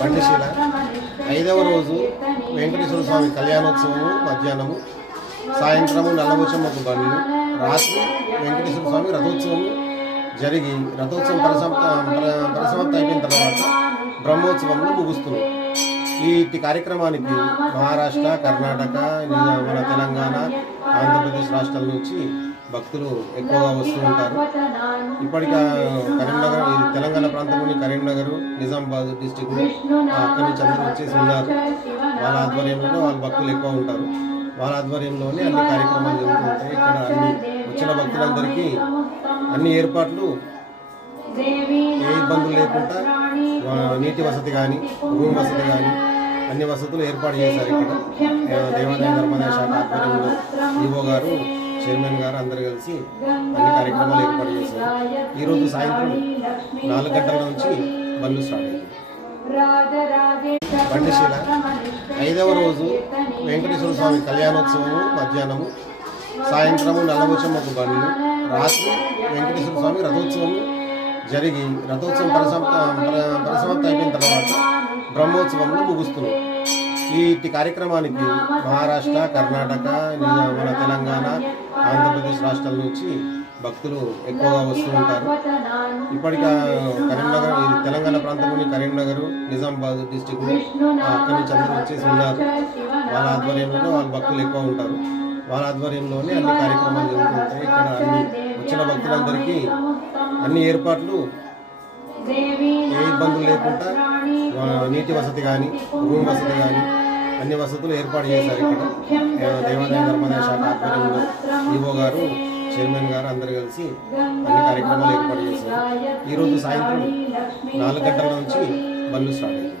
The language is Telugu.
బండిశీల 5వ రోజు వెంకటేశ్వర స్వామి కళ్యాణోత్సవము మధ్యాహ్నము, సాయంత్రము నల్లబోచమ్మకు బండ్లు, రాత్రి వెంకటేశ్వర స్వామి రథోత్సవం జరిగి రథోత్సవం పరిసమాప్తి అయిపోయిన తర్వాత బ్రహ్మోత్సవంలో ముగుస్తుంది. ఈ కార్యక్రమానికి మహారాష్ట్ర, కర్ణాటక, మన తెలంగాణ, ఆంధ్రప్రదేశ్ రాష్ట్రాల నుంచి భక్తులు ఎక్కువగా వస్తూ ఉంటారు. ఇప్పటికే కరీంనగర్, తెలంగాణ ప్రాంతంలోని కరీంనగర్, నిజామాబాద్ డిస్టిక్ అక్కడి నుంచి అందరూ వచ్చేసి ఉన్నారు. వాళ్ళ ఆధ్వర్యంలో వాళ్ళ భక్తులు ఎక్కువ ఉంటారు. వాళ్ళ ఆధ్వర్యంలోనే అన్ని కార్యక్రమాలు జరుగుతుంటాయి. ఇక్కడ వచ్చిన భక్తులందరికీ అన్ని ఏర్పాట్లు ఏ ఇబ్బందులు లేకుండా నీటి వసతి కానీ, రూమ్ వసతి కానీ అన్ని వసతులు ఏర్పాటు చేశారు. ఇక్కడ దేవాదాయ ధర్మాదాయ శాఖ ఆధ్వర్యంలో ఈవో గారు, చైర్మన్ గారు అందరు కలిసి అన్ని కార్యక్రమాలు ఏర్పాటు చేశారు. ఈరోజు సాయంత్రం 4 గంటల నుంచి బండ్లు స్టార్ట్ అయ్యాయి. బండిశీల 5వ రోజు వెంకటేశ్వర స్వామి కళ్యాణోత్సవము మధ్యాహ్నము, సాయంత్రము నల్లబోచమ్మకు బండ్లు, రాత్రి వెంకటేశ్వర స్వామి రథోత్సవం జరిగి రథోత్సవం పరిసమాప్తి అయిపోయిన తర్వాత బ్రహ్మోత్సవంలో ముగుస్తుంది. ఈ కార్యక్రమానికి మహారాష్ట్ర, కర్ణాటక, మన తెలంగాణ, ఆంధ్రప్రదేశ్ రాష్ట్రాల నుంచి భక్తులు ఎక్కువగా వస్తూ ఉంటారు. ఇప్పటికే కరీంనగర్, తెలంగాణ ప్రాంతంలోని కరీంనగర్, నిజామాబాద్ డిస్టిక్ అక్కడి నుంచి అందరూ వచ్చేసి ఉన్నారు. వాళ్ళ ఆధ్వర్యంలో వాళ్ళ భక్తులు ఎక్కువ ఉంటారు. వాళ్ళ ఆధ్వర్యంలోనే అన్ని కార్యక్రమాలు జరుగుతుంటాయి. ఇక్కడ వచ్చిన భక్తులందరికీ అన్ని ఏర్పాట్లు ఏ ఇబ్బందులు లేకుండా నీటి వసతి కానీ, రూమ్ వసతి కానీ అన్ని వసతులు ఏర్పాటు చేశారు. ఇక్కడ దేవాదాయ ధర్మాదాయ శాఖ ఆధ్వర్యంలో ఈవో గారు, చైర్మన్ గారు అందరు కలిసి అన్ని కార్యక్రమాలు ఏర్పాటు చేశారు. ఈరోజు సాయంత్రం 4 గంటల నుంచి బండ్లు స్టార్ట్ అయ్యాయి.